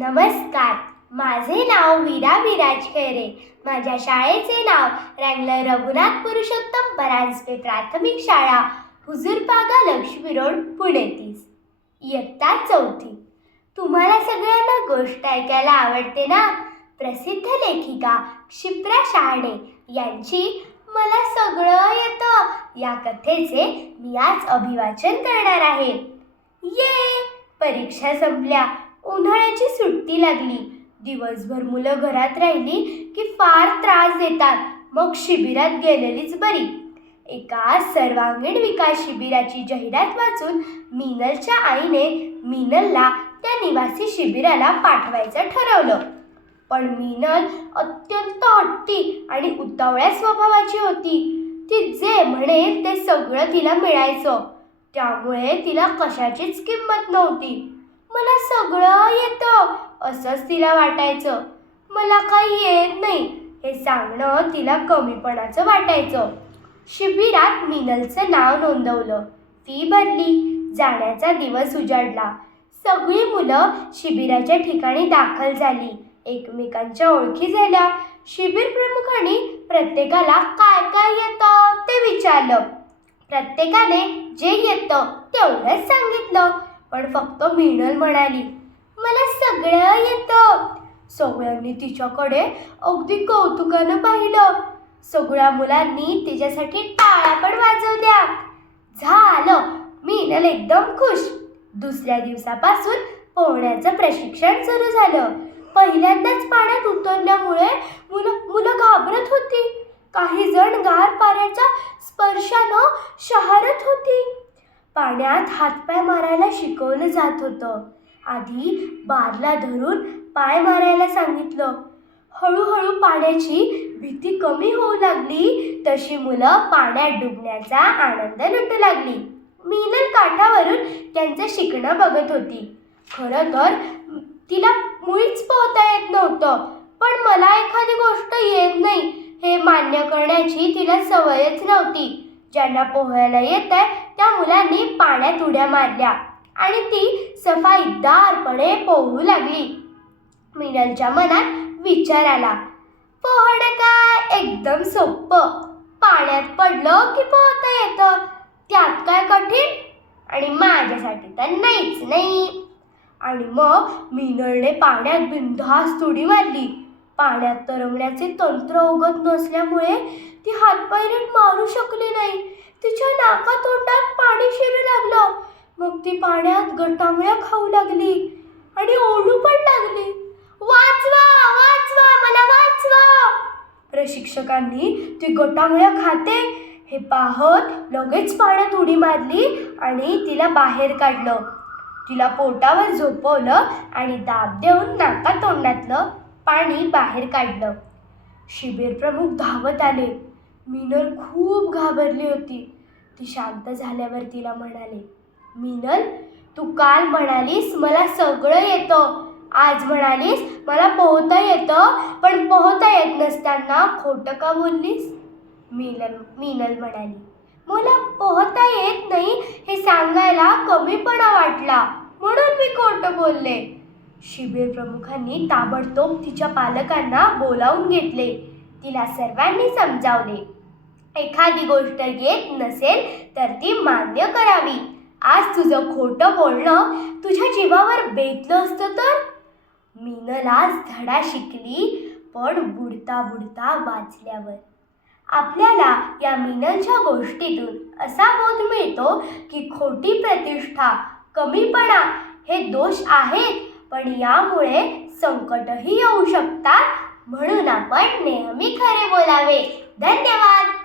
नमस्कार. माझे नाव वीरा विराज खैरे. माझ्या शाळेचे नाव रँगलर रघुनाथ पुरुषोत्तम परांजपे प्राथमिक शाळा, हुजूरपागा, लक्ष्मी रोड, पुणे 30. इयत्ता 4. तुम्हाला सगळ्यांना गोष्ट ऐकायला आवडते ना? प्रसिद्ध लेखिका क्षिप्रा शहाणे यांची मला सगळं येतं या कथेचे मी आज अभिवाचन करणार आहे. परीक्षा संपल्या. उन्हाळ्याची सुट्टी लागली. दिवसभर मुलं घरात राहिली की फार त्रास देतात. मग शिबिरात गेलेलीच बरी. एका सर्वांगीण विकास शिबिराची जाहिरात वाचून मीनलच्या आईने मीनलला त्या निवासी शिबिराला पाठवायचं ठरवलं. पण मीनल अत्यंत हट्टी आणि उतावळ्या स्वभावाची होती. ती जे म्हणेल ते सगळं तिला मिळायचं. त्यामुळे तिला कशाचीच किंमत नव्हती. मला सगळं येतं असंच तिला वाटायचं. मला काही येत नाही हे सांगणं तिला कमीपणाचं वाटायचं. शिबिरात मीनलचं नाव नोंदवलं. फी भरली. जाण्याचा दिवस उजाडला. सगळी मुलं शिबिराच्या ठिकाणी दाखल झाली. एकमेकांच्या ओळखी झाल्या. शिबिर प्रमुखांनी प्रत्येकाला काय काय येतं ते विचारलं. प्रत्येकाने जे येतं तेवढंच सांगितलं. पण फक्त मीनल म्हणाली, मला सगळं येतं. सगळ्यांनी तिच्याकडे अगदी कौतुकानं पाहिलं. सगळ्या मुलांनी तिच्यासाठी टाळ्या पण वाजवल्या. झालं. मीनल एकदम खुश. दुसऱ्या दिवसापासून पोहण्याचं प्रशिक्षण सुरू झालं. पहिल्यांदाच पाण्यात उतरल्यामुळे मुलं घाबरत होती. काही जण गार पाण्याच्या स्पर्शानं शहारत होती. पाण्यात हातपाय मारायला शिकवलं जात होतं. आधी बारला धरून पाय मारायला सांगितलं. हळूहळू पाण्याची भीती कमी होऊ लागली तशी मुलं पाण्यात डुबण्याचा आनंद लुटू लागली. मीनल काठावरून त्यांचं शिकणं बघत होती. खरं तर तिला मुळीच पोहता येत नव्हतं. पण मला एखादी गोष्ट येत नाही हे मान्य करण्याची तिला सवयच नव्हती. ज्यांना पोहायला येतंय त्या मुलांनी पाण्यात उड्या मारल्या आणि ती सफाईदारपणे पोहू लागली. मीनलच्या मनात विचार आला, पोहणं काय एकदम सोपं. पाण्यात पडलं की पोहता येतं. त्यात काय कठीण? आणि माझ्यासाठी तर नाहीच नाही. आणि मग मीनलने पाण्यात बिनधास्त उडी मारली. पाण्यात तरंगण्याचे तंत्र अवगत नसल्यामुळे ती हातपाय नीट मारू शकली नाही. तिच्या नाकातोंडात पाणी शिरू लागलं. मग ती पाण्यात गटांगळ्या खाऊ लागली आणि ओरडू पण लागली, वाचवा वाचवा, मला वाचवा. प्रशिक्षकांनी ती गटांगळ्या खाते हे पाहत लगेच पाण्यात उडी मारली आणि तिला बाहेर काढलं. तिला पोटावर झोपवलं आणि दाब देऊन नाकातोंडातलं पाणी बाहेर काढलं. शिबिर प्रमुख धावत आले. मीनल खूप घाबरली होती. ती शांत झाल्यावर तिला म्हणाले, मीनल, तू काल म्हणालीस मला सगळं येतं. आज म्हणालीस मला पोहता येतं. पण पोहता येत नसताना खोटं का बोललीस? मीनल म्हणाली, मला पोहता येत नाही हे सांगायला कमीपणा वाटला म्हणून मी खोटं बोलले. शिबिर प्रमुखांनी ताबडतोब तिच्या पालकांना बोलावून घेतले. तिला सर्वांनी समजावले, एखादी गोष्ट येत नसेल तर ती मान्य करावी. आज तुझं खोटं बोलणं तुझ्या जीवावर बेतलं असतं तर? मीनल आज धडा शिकली, पण बुडता बुडता वाचल्यावर. आपल्याला या मीनलच्या गोष्टीतून असा बोध मिळतो की खोटी प्रतिष्ठा, कमीपणा हे दोष आहेत. पण यामुळे संकटही येऊ शकतात. म्हणून आपण नेहमी खरे बोलावे. धन्यवाद.